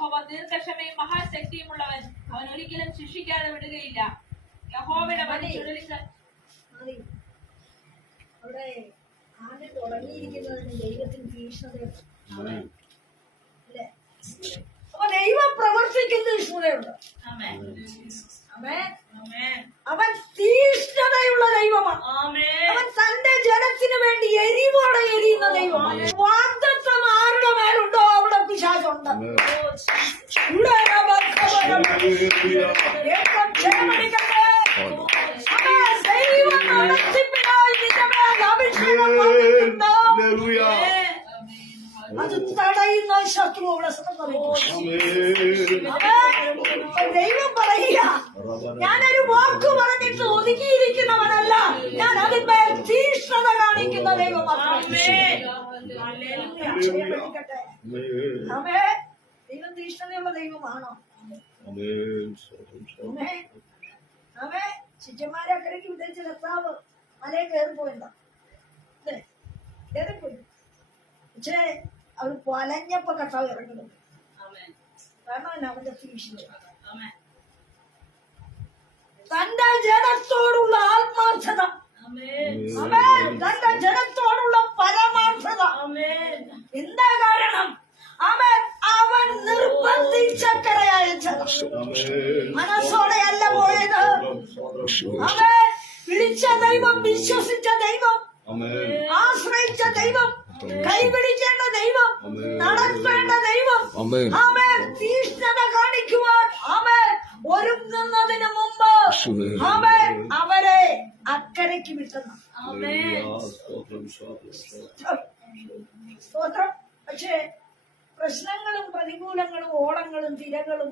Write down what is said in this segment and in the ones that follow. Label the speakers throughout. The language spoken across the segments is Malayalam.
Speaker 1: യഹോവ ദീർഘക്ഷമയും മഹാശക്തിയുമുള്ളവൻ. അവൻ ഒരിക്കലും ശിക്ഷിക്കാതെ വിടുകയില്ല. യഹോവയുടെ വഴി.
Speaker 2: അവിടെ ആന തുടങ്ങിയിരിക്കുന്നതിന് ദൈവത്തിന് തീക്ഷ്ണതയുണ്ട്. അല്ലേ? അപ്പൊ ദൈവം പ്രവർത്തിക്കുന്ന തീക്ഷ്ണതയുണ്ട്
Speaker 1: ആമേൻ.
Speaker 2: അവൻ
Speaker 1: ആമേൻ.
Speaker 2: അവൻ തീക്ഷ്ണതയുള്ള ദൈവമാണ്.
Speaker 1: ആമേൻ.
Speaker 2: അവൻ തന്റെ ജനത്തിന് വേണ്ടി എരിവോടെ എരിയുന്ന ദൈവമാണ്. വാഗ്ദത്വം ആരുടെ മേലുണ്ടോ? yapmış hacı ondan. Merhaba kabara. Yakam çayamını kadar. Ama seyvan anlattım ben ailece ben. Abi çayamını kadar. Leluya. അത് തടയുന്ന ശത്രു അവിടെ ദൈവം പറയുക ഞാനൊരു വാക്ക് പറഞ്ഞിട്ട് ഒതുങ്ങിയിരിക്കുന്നവനല്ല. ഞാൻ അതിന്മേൽ തീഷ്ണത കാണിക്കുന്ന ദൈവം തീക്ഷ്ണതയുള്ള ദൈവമാണോ? അവേ ശിഷ്യന്മാരെ അക്കരയ്ക്ക് വിതരിച്ച കർത്താവ് മലയെ കയറിപ്പോയില്ല കയറിപ്പോയി. പക്ഷേ അവർ വലഞ്ഞപ്പോ കർത്താവ് ഇറങ്ങുന്നു.
Speaker 1: ആമേൻ.
Speaker 2: കാരണം അവന്റെ
Speaker 1: ആമേൻ.
Speaker 2: തന്റെ ജനത്തോടുള്ള ആത്മാർത്ഥത. തന്റെ ജനത്തോടുള്ള പരമാർത്ഥത.
Speaker 1: ആമേൻ.
Speaker 2: എന്താ കാരണം? അവൻ അവൻ നിർബന്ധിച്ച അയച്ചത് മനസ്സോടെ അല്ല പോയത്. അവൻ വിളിച്ച ദൈവം വിശ്വസിച്ച ദൈവം. ആശ്രയിച്ച ദൈവം. കൈപിടിക്കേണ്ട ദൈവം നടത്തേണ്ട ദൈവം.
Speaker 3: Amen.
Speaker 2: അവൻ തീഷ്ണത കാണിക്കുവാൻ. അവൻ ഒരുങ്ങുന്നതിന് മുമ്പ് അവൻ അവരെ അക്കരയ്ക്ക് വിട്ടുന്നു. സ്തോത്രം പക്ഷേ പ്രശ്നങ്ങളും പ്രതികൂലങ്ങളും ഓളങ്ങളും തിരകളും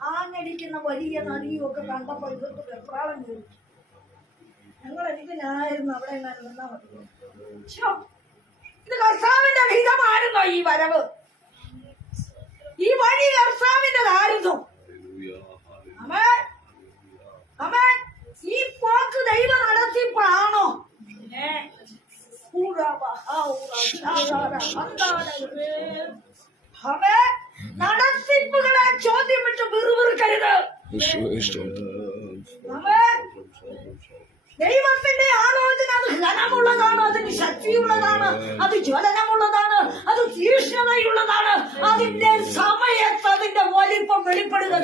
Speaker 2: ആഞ്ഞടിക്കുന്ന വലിയ നദിയും ഒക്കെ കണ്ടപ്പോൾ ഇവർക്ക് വെപ്രാളം കയറി ഞങ്ങൾ എനിക്കിനായിരുന്നു അവിടെ നിന്നാൽ നിന്നാ മതി കർത്താവിന്റെ ഹിതമായിരുന്നോ ഈ വരവ്. ഈ വഴി കർത്താവിന്റെതായിരുന്നു അമേ അമേ ഈ പോക്ക് ദൈവം നടത്തിയപ്പോഴാണോ? അവേ നടത്തിപ്പുകളെ ചോദ്യം വിട്ട് വിറുവിറുക്കരുത് ദൈവത്തിന്റെ ആലോചന അത് ഘനമുള്ളതാണ് അതിന് ശക്തിയുള്ളതാണ് അത് ജ്വലനമുള്ളതാണ് അത് തീക്ഷ്ണതയുള്ളതാണ് അതിന്റെ സമയത്ത് അതിന്റെ വലിപ്പം വെളിപ്പെടുക.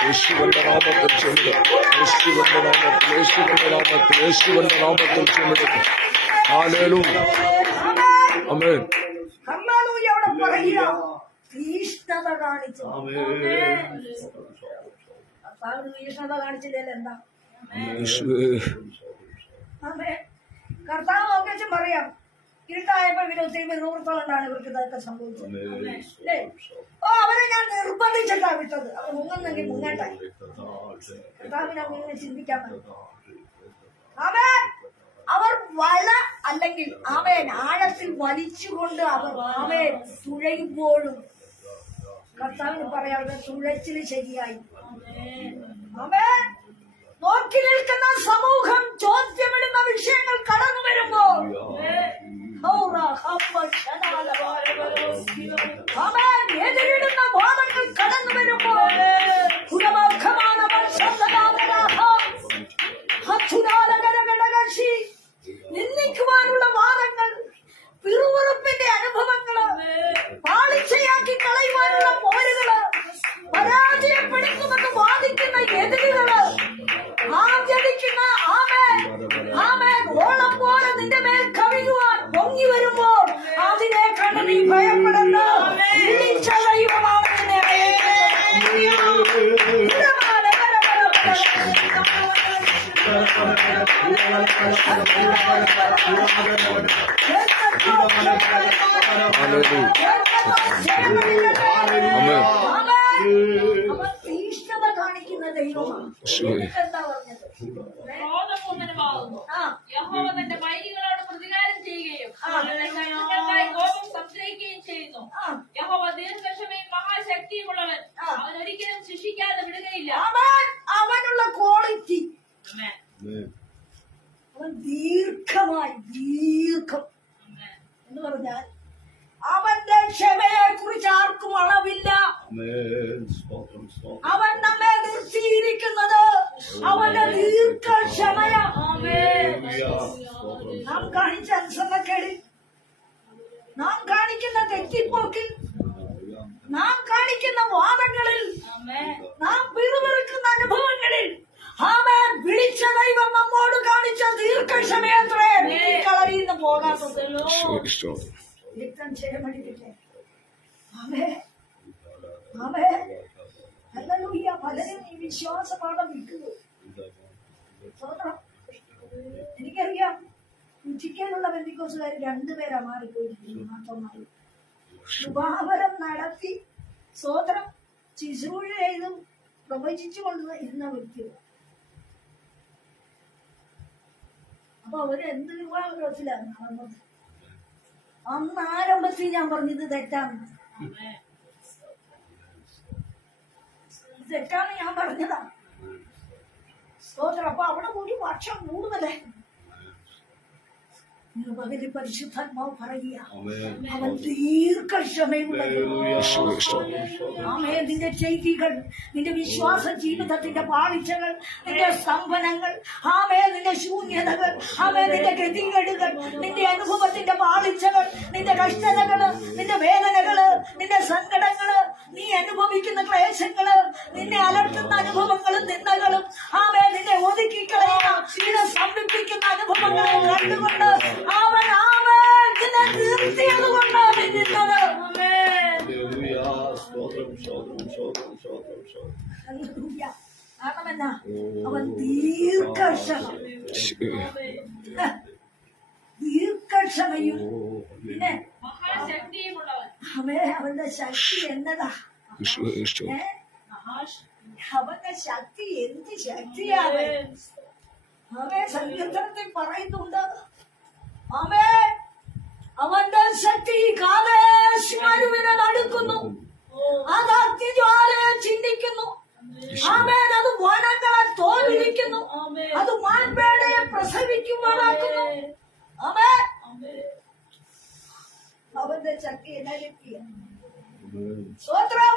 Speaker 3: യേശുവിന്റെ നാമത്തിൽ ചെല്ലുക യേശുവിന്റെ നാമത്തിൽ യേശുവിന്റെ നാമത്തിൽ യേശുവിന്റെ നാമത്തിൽ ചെല്ലുക.
Speaker 2: ആമേൻ.
Speaker 3: Amen.
Speaker 2: ഹല്ലേലൂയ അവിടെ പറയുക തീഷ്ണത കാണിച്ചു. കർത്താവിന് തീഷ്ണത കാണിച്ചില്ലല്ലോ എന്താ? കർത്താവ് ഒക്കെ പറയാം. ഇരുട്ടായപ്പോ ഇവർ ഒത്തിരി നൂറത്തോളണ്ടാണ് ഇവർക്ക് ഇതൊക്കെ സംഭവിച്ചത്. അല്ലേ? ഓ അവരെ ഞാൻ നിർബന്ധിച്ചിട്ടാ വിട്ടത്. അവർ മുങ്ങുന്നെങ്കിൽ മുങ്ങട്ടെ. കർത്താവിനെ അങ്ങനെ ചിന്തിക്കാൻ അവേ അവൻ അവർ വല അല്ലെങ്കിൽ അവൻ ആഴത്തിൽ വലിച്ചുകൊണ്ട് അവർ അവൻ തുഴയുമ്പോഴും കർത്താവിന് പറയാവുന്ന തുഴച്ചിൽ ശരിയായി. അവൻ നോക്കി നിൽക്കുന്ന സമൂഹം ചോദ്യമിടുന്ന വിഷയങ്ങൾ കടന്നു ശനാല, അവൻ എതിരിടുന്ന വാദങ്ങൾ കടന്നു വരുമ്പോൾ. കുലമഖമാനവൻ തീഷ്ണത കാണിക്കുന്ന ദൈവമാണ്. എന്താ പറഞ്ഞത്
Speaker 1: ക്രോധപൂർണനുമാകുന്നു
Speaker 2: ആ
Speaker 1: യഹോവ തന്റെ വൈരികളോട് പ്രതികാരം ചെയ്യുകയും കോപം സംശയിക്കുകയും ചെയ്യുന്നു യഹോവ ദീർഘക്ഷമയും മഹാശക്തിയുമുള്ളവൻ അവൻ ഒരിക്കലും ശിക്ഷിക്കാതെ വിടുകയില്ല
Speaker 2: അവനുള്ള. അവൻ ദീർഘമായി ദീർഘം. എന്ന് പറഞ്ഞാൽ അവന്റെ ക്ഷമയെ കുറിച്ച് ആർക്കും അളവില്ല.
Speaker 4: Amen. സ്തോത്രം സ്തോത്രം.
Speaker 2: അവൻ നമ്മെ നിർത്തിയിരിക്കുന്നത് അവന്റെ ദീർഘക്ഷമയ.
Speaker 4: ക്ഷമയ
Speaker 2: നാം കാണിച്ച അനുസരണക്കേടിൽ നാം കാണിക്കുന്ന തെറ്റിപ്പോക്കിൽ നാം കാണിക്കുന്ന വാദങ്ങളിൽ. നാം പിറുപിറുക്കുന്ന അനുഭവങ്ങളിൽ ആമേൻ വിളിച്ച ദൈവം നമ്മോട് കാണിച്ച ദീർഘക്ഷമയത്രേ
Speaker 3: സ്തോത്രം
Speaker 2: രക്തം ആമേ ആമേ ഹല്ലേലൂയ പലരും ഈ വിട്ടു സ്വതന്ത്രം എനിക്കറിയാം ഉച്ചിക്കാനുള്ള ബന്ധുക്കോസുകാർ രണ്ടുപേരാ മാറിപ്പോയിരിക്കുന്നു മാത്രമായി ശുഭാവരം നടത്തി സ്വോത്രം ശുശ്രൂഷ ചെയ്തും പ്രവചിച്ചു കൊണ്ട് ഇരുന്ന അപ്പൊ അവർ എന്ത് വിവാഹത്തിലാണ് നടന്നത് അന്ന് ആരംഭത്തിൽ ഞാൻ പറഞ്ഞത് തെറ്റാന്ന് തെറ്റാന്ന് ഞാൻ പറഞ്ഞതാ. സ്തോത്രം അപ്പൊ അവിടെ കൂടി വർഷം കൂടുതലേ ഇന്ന് പകൽ പരിശുദ്ധാത്മാവ് പറയുക. അവൻ ദീർഘക്ഷമയുള്ള
Speaker 3: യേശുവേ സ്തോത്രം
Speaker 2: ആമേ നിന്റെ ചെയ്തികൾ നിന്റെ വിശ്വാസ ജീവിതത്തിന്റെ പാളിച്ചകൾ നിന്റെ സ്തംഭനങ്ങൾ ആമേ നിന്റെ ശൂന്യതകൾ ആമേ നിന്റെ ഗതികേടുകൾ നിന്റെ അനുഭവത്തിന്റെ പാളിച്ചകൾ നിന്റെ കഷ്ടതകൾ നിന്റെ വേദനകൾ നിന്റെ സങ്കടങ്ങൾ നീ അനുഭവിക്കുന്ന ക്ലേശങ്ങൾ നിന്നെ അലട്ടുന്ന അനുഭവങ്ങളും നിന്നകളും ആമേ നിന്നെ ഒതുക്കിക്കളയുന്ന നിന്നെ സമീപിക്കുന്ന അനുഭവങ്ങളും കണ്ടുകൊണ്ട് അവൻ ആമേൻ നിന്നെ നിർത്തിയത് കൊണ്ടാണ് നിന്നത്.
Speaker 4: സ്തോത്രം സ്തോത്രം സ്തോത്രം സ്തോത്രം സ്തോത്രം.
Speaker 2: കാരണമെന്നാ അവൻ ദീർഘക്ഷമ ദീർഘക്ഷമയും പിന്നെ
Speaker 1: മഹാശക്തിയുമുള്ളവൻ
Speaker 2: അവേ അവന്റെ ശക്തി എന്നതാ? അവന്റെ ശക്തി എന്ത് ശക്തിയാവേ അവേ സങ്കീർത്തനത്തിൽ പറയുന്നുണ്ട്. അവന്റെ ശക്തി കാലേശ്വരുവിനെ നടുക്കുന്നു. അത് അഗ്നിജ്വാലയെ ചിന്തിക്കുന്നു. ആമേൻ അത് വനങ്ങളെ തോൽവിക്കുന്നു അത് മാൻപേടയെ പ്രസവിക്കുമാറാക്കുന്നു. ആമേ അവന്റെ ശക്തി
Speaker 4: Amen.
Speaker 2: സ്വത്രം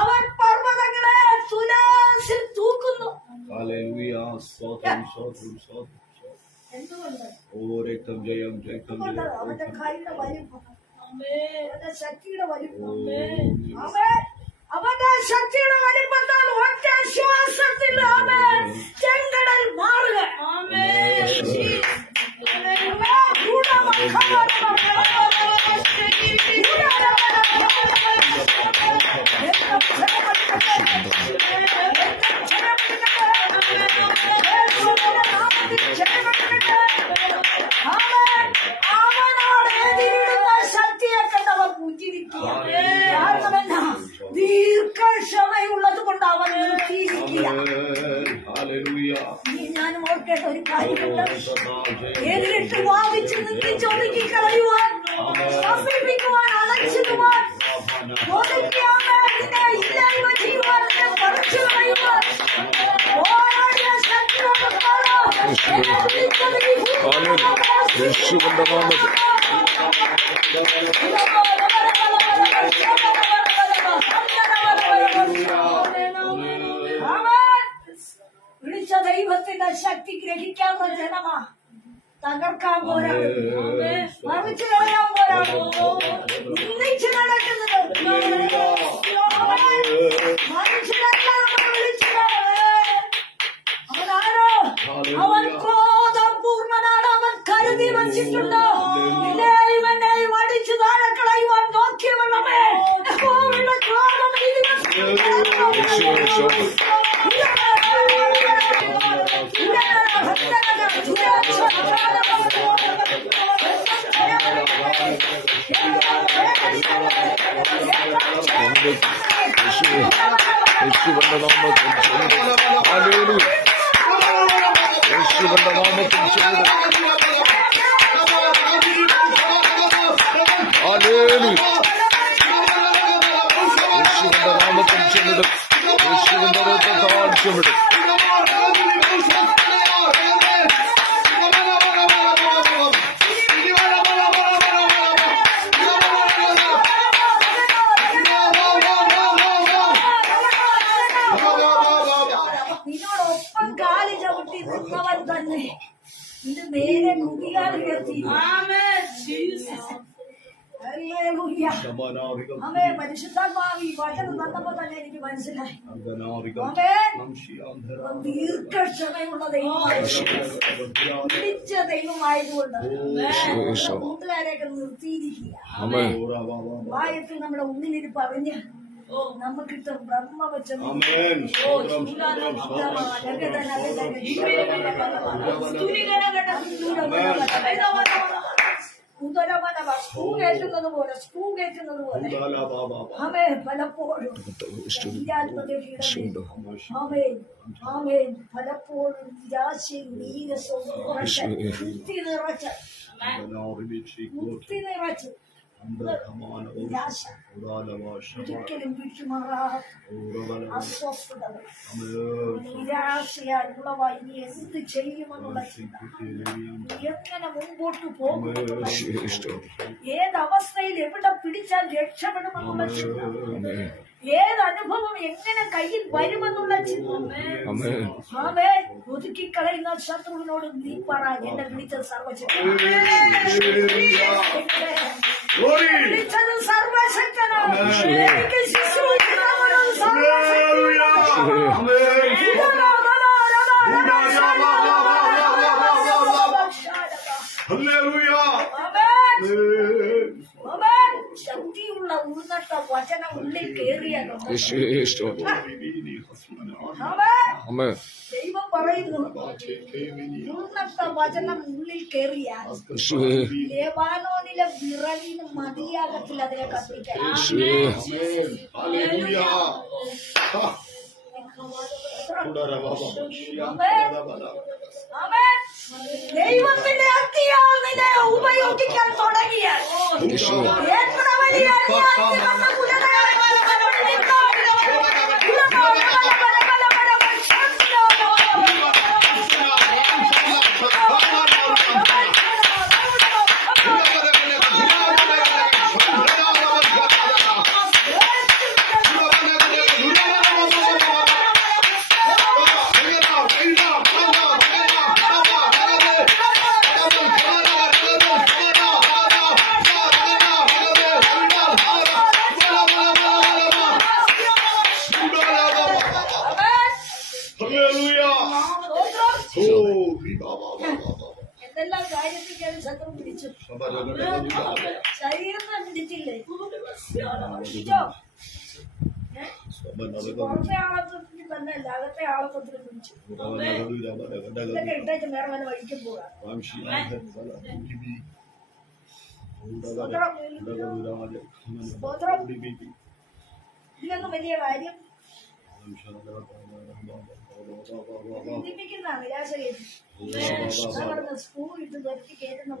Speaker 2: അവൻ പർവതങ്ങളെ തുലാസിൽ തൂക്കുന്നു.
Speaker 4: ഹല്ലേലൂയ. സ്തോത്രം സ്തോത്രം സ്തോത്രം സ്തോത്രം.
Speaker 2: എന്തുകൊണ്ട്
Speaker 4: ഓ രക്തം ജയം രക്തം
Speaker 2: എന്തുകൊണ്ട്
Speaker 4: ജയം
Speaker 2: അവന്റെ ദീർഘക്ഷമയുള്ളത് കൊണ്ട് അവൻ നിർത്തിയിരിക്കുക ഞാനും ഓർക്കേണ്ട ഒരു കാര്യമുണ്ട്. എതിരിട്ട് വാദിച്ച് നിന്ദിച്ച് ഒതുക്കി കളയുവാൻ സമീപിക്കുവാൻ അലച്ചിടുവാൻ ഒതുക്കിയാമേ നിന്നെ ഇല്ലായ്മ ചെയ്യുവാൻ പറിച്ചു കളയുവാൻ. പോരാടിയ ശക്തിയോട് പറ, എന്നെ ജനമാ തകർക്കാൻ പോരാ. മറിച്ചു കളയാൻ പോരാണ് നിന്ദിച്ച് നടക്കുന്നത് മനുഷ്യരല്ല നമ്മൾ വിളിച്ചത്. അവനാരോ? അവൻ ക്രോധപൂർണനാണ് അവൻ കരുതി വച്ചിട്ടുണ്ടോ? നിന്നെയും എന്നെയും അടിച്ചു താഴെ കളയുവാൻ നോക്കിയവണ്ണമേ യഹോവയുടെ ക്രോധം
Speaker 3: യേശുവിന്റെ നാമത്തിൽ ഹല്ലേലൂയ യേശുവിന്റെ നാമത്തിൽ ചെയ്ത് ഹല്ലേലൂയ യേശുവിന്റെ നാമത്തിൽ ചെയ്ത് യേശുവിന്റെ രക്തത്തെ ആവശ്യമിടും
Speaker 2: ആമേ പരിശുദ്ധാത്മാവ് ഈ വചനം തന്നപ്പോ തന്നെ എനിക്ക് മനസ്സിലായി ദീർഘക്ഷമയുള്ള പിടിച്ച ദൈവമായതുകൊണ്ട് കൂട്ടുകാരെയൊക്കെ നിർത്തിയിരിക്കുക വായത്തിൽ നമ്മുടെ ഉള്ളിലിരിപ്പ് അറിഞ്ഞ് നമുക്കിട്ട് ബ്രഹ്മവചനം ആമേ പലപ്പോഴും നിരാശയും നീരസവും നിറച്ച്
Speaker 4: അർദ്ധനാവികം
Speaker 2: നിറച്ച് ഒരിക്കലും അസ്വസ്ഥതകൾ. നിരാശയാൽ എന്ത് ചെയ്യുമെന്നുള്ള എങ്ങനെ മുമ്പോട്ട് പോകും ഏത് അവസ്ഥയിൽ എവിടെ പിടിച്ചാൽ രക്ഷപ്പെടുമെന്നുള്ള ചിന്ത. ഏത് അനുഭവം എങ്ങനെ കയ്യിൽ വരുമെന്നുള്ള ചിന്ത. ഒതുക്കി കളയുന്ന ശത്രുവിനോട് നീ പറ. എന്നെ വിളിച്ചത് സർവശക്തനാണ് വിളിച്ചത് സർവശക്തനാണ് എനിക്ക് ശുശ്രൂഷിക്കുന്നവനും സർവശക്തനാണ്. ആമേൻ. ശക്തിയുള്ള ഉൾനട്ട വചനം ഉള്ളിൽ കയറിയതുണ്ട് ആമേൻ. ദൈവം പറയുന്നു ഉൾനട്ട വചനം ഉള്ളിൽ കയറിയാൽ ലേബാനോനിലെ വിറവിന് മതിയാകത്തില്ല അതിനെ കത്തിക്കാൻ. ആമേൻ. ദൈവത്തിന്റെ അഗ്നിയാൽ നിന്നെ ഉപയോഗിക്കാൻ തുടങ്ങിയാൽ എത്ര വലിയ ശത്രു പിടിച്ചു ശരീരത്തെ പിടിച്ചില്ലേ പിടിച്ചോ ഏ? പുറത്തെ ആളത്വത്തിൽ തന്നെ അല്ല അകത്തെ ആളത്വത്തിൽ പിടിച്ചു ഇതൊക്കെ ഇട്ടേച്ച് വേറെ വല്ല വഴിക്കും പോകാം ഇതിലൊന്നും വലിയ കാര്യം ചിന്തിക്കുന്ന നിരാശ ഇട്ട് കയറ്റുന്ന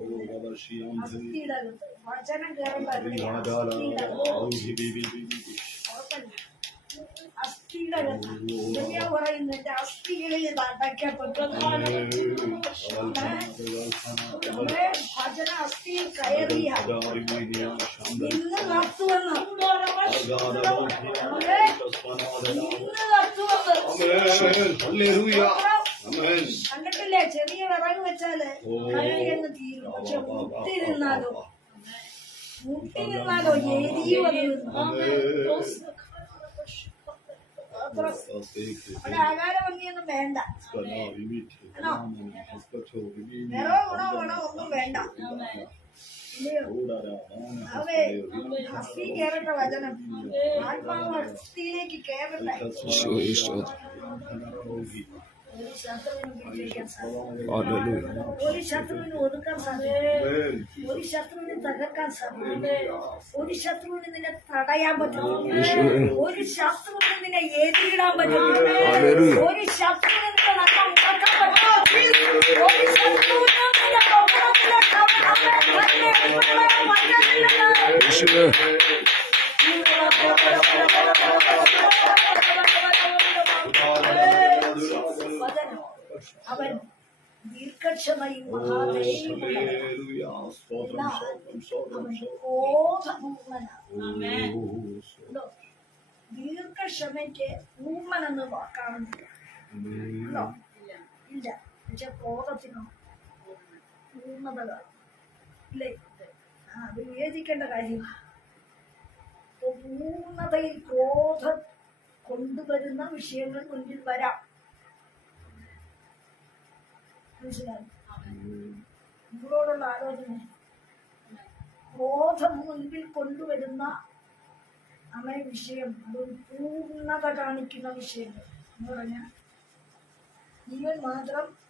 Speaker 2: വചനം അസ്ഥികളിൽ ഭജന അസ്ഥിയിൽ കയറിയ ഇന്ന് നടത്തുവെന്ന് കണ്ടിട്ടില്ലേ ചെറിയ വിറക് വെച്ചാൽ കഴിയെന്ന് തീരും പക്ഷെ മുട്ടി നിന്നാലോ മുട്ടി നിന്നാലോ എരിയുമെന്ന് അവിടെ ആകാരഭംഗിയൊന്നും വേണ്ട ഗുണോ ഗുണോ ഒന്നും വേണ്ട ഇല്ലയോ അവേ അസ്ഥി കേറട്ടെ വചനം ആത്മാവ് അസ്ഥിയിലേക്ക് കേറട്ടെ ഒരു ശത്രുവിനും വിജയിക്കാൻ സാധിക്കും ഒരു ശത്രുവിന് ഒതുക്കാൻ സാധിക്കും ഒരു ശത്രുവിനെ തകർക്കാൻ സാധിക്കും ഒരു ശത്രുവിന് നിന്നെ തടയാൻ പറ്റും ഒരു ശത്രുവിന് നിന്നെ എതിരിടാൻ പറ്റും ഒരു ശത്രുവിന് നിന്നെ നല്ല മുടക്കാൻ പറ്റും അവൻ ദീർഘക്ഷമയും ഉണ്ടോ? ദീർഘക്ഷമയ്ക്ക് ഊമൻ എന്ന് വാക്കാണെന്നില്ല? ഇല്ല പക്ഷെ ക്രോധത്തിനോ കാണും. ഇല്ലേ അത് വിവേചിക്കേണ്ട കാര്യമാണ് അപ്പൊ പൂർണതയിൽ ക്രോധം കൊണ്ടുവരുന്ന വിഷയങ്ങൾ മുന്നിൽ വരാം. മനസ്സിലായി? നിങ്ങളോടുള്ള ആലോചന. ക്രോധം മുൻപിൽ കൊണ്ടുവരുന്ന അമ്മ വിഷയം അതൊരു പൂർണത കാണിക്കുന്ന വിഷയങ്ങൾ. എന്ന് പറഞ്ഞാൽ ജീവൻ മാത്രം